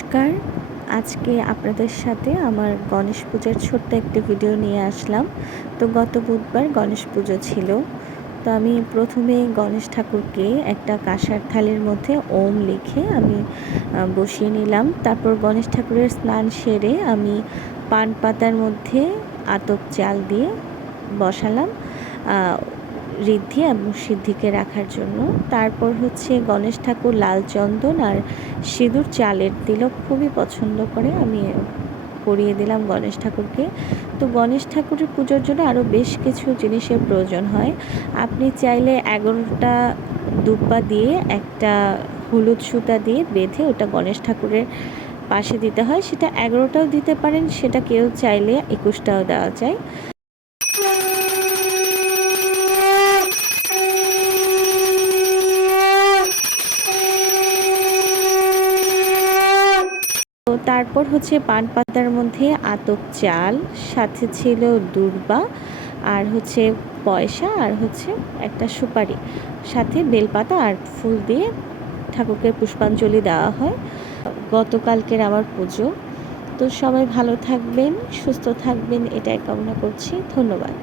নমস্কার। আজকে আপনাদের সাথে আমার গণেশ পূজার ছোট্ট একটা ভিডিও নিয়ে আসলাম। তো গত বুধবার গণেশ পুজো ছিল। তো আমি প্রথমে গণেশ ঠাকুরকে একটা কাঁসার থালির মধ্যে ওম লিখে আমি বসিয়ে নিলাম। তারপর গণেশ ঠাকুরের স্নান সেরে আমি পান পাতার মধ্যে আতপ চাল দিয়ে বসালাম ঋদ্ধি এবং সিদ্ধিকে রাখার জন্য। তারপর হচ্ছে গণেশ ঠাকুর লাল চন্দন আর সিঁদুর চালের তিলক খুবই পছন্দ করে, আমি পরিয়ে দিলাম গণেশ ঠাকুরকে। তো গণেশ ঠাকুরের পুজোর জন্য আরও বেশ কিছু জিনিসের প্রয়োজন হয়। আপনি চাইলে 11টা দুব্বা দিয়ে একটা হলুদ সুতা দিয়ে বেঁধে ওটা গণেশ ঠাকুরের পাশে দিতে হয়। সেটা 11টাও দিতে পারেন, সেটা কেউ চাইলে 21টাও দেওয়া যায়। তো তারপর হচ্ছে পান পাতার মধ্যে আতপ চাল, সাথে ছিল দূর্বা, আর হচ্ছে পয়সা, আর হচ্ছে একটা সুপারি, সাথে বেলপাতা আর ফুল দিয়ে ঠাকুরকে পুষ্পাঞ্জলি দেওয়া হয়। গতকালকের আমার পুজো। তো সবাই ভালো থাকবেন, সুস্থ থাকবেন, এটাই কামনা করছি। ধন্যবাদ।